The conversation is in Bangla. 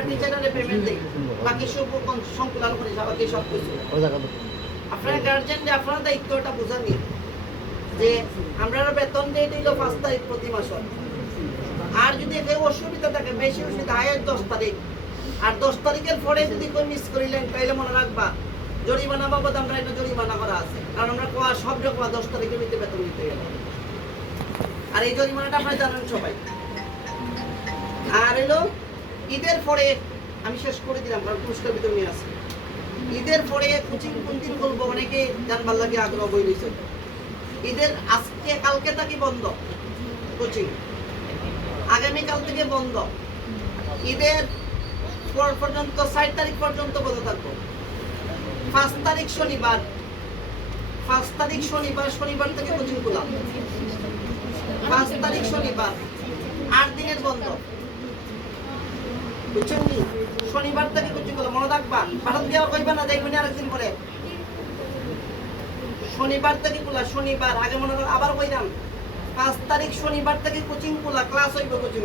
আমরা টিচারের পেমেন্ট দিই। বাকি সব সংকুলান করে বাকি সব কিছু। আপনারা গার্জেন আপনার দায়িত্বটা বোঝানি যে আমরা বেতন দিয়ে দিল পাঁচ তারিখ প্রতি মাসে। আর যদি কেউ অসুবিধা থাকে বেশি অসুবিধা হয় দশ তারিখ। আর দশ তারিখের পরে যদি কেউ মিস করিলেন তাইলে মনে রাখবা জরিমানা বাবদ আমরা একটা জরিমানা করা আছে। কারণ আমরা কোয়া সব কোয়া দশ তারিখের ভিতরে বেতন দিতে গেলে। আর এই জরিমানাটা আপনারা জানেন সবাই। আর এলো ঈদের পরে আমি শেষ করে দিলাম, কারণ পুরস্কার ভিতরে নিয়ে আসি ঈদের পরে কোচিং কোন দিন বলব অনেকে জানবার লাগে আগ্রহ বই রয়েছে ঈদের আজকে, কালকে থাকি বন্ধ কোচিং। আগামীকাল থেকে বন্ধ। ঈদের পর পর্যন্ত ষাট তারিখ পর্যন্ত বন্ধ থাকব। পাঁচ তারিখ শনিবার। পাঁচ তারিখ শনিবার শনিবার থেকে কোচিং খোলা। পাঁচ তারিখ শনিবার, আট দিনের বন্ধ। বুঝছেন কি শনিবার থেকে কোচিং খোলা মনে রাখবা। পাঠান দিয়ে কইবা না দেখবেন আরেকদিন পরে। শনিবার থেকে খোলা শনিবার। আগে মনে করো আবার কইলাম পাঁচ তারিখ শনিবার থেকে কোচিং খোলা ক্লাস হইব কোচিং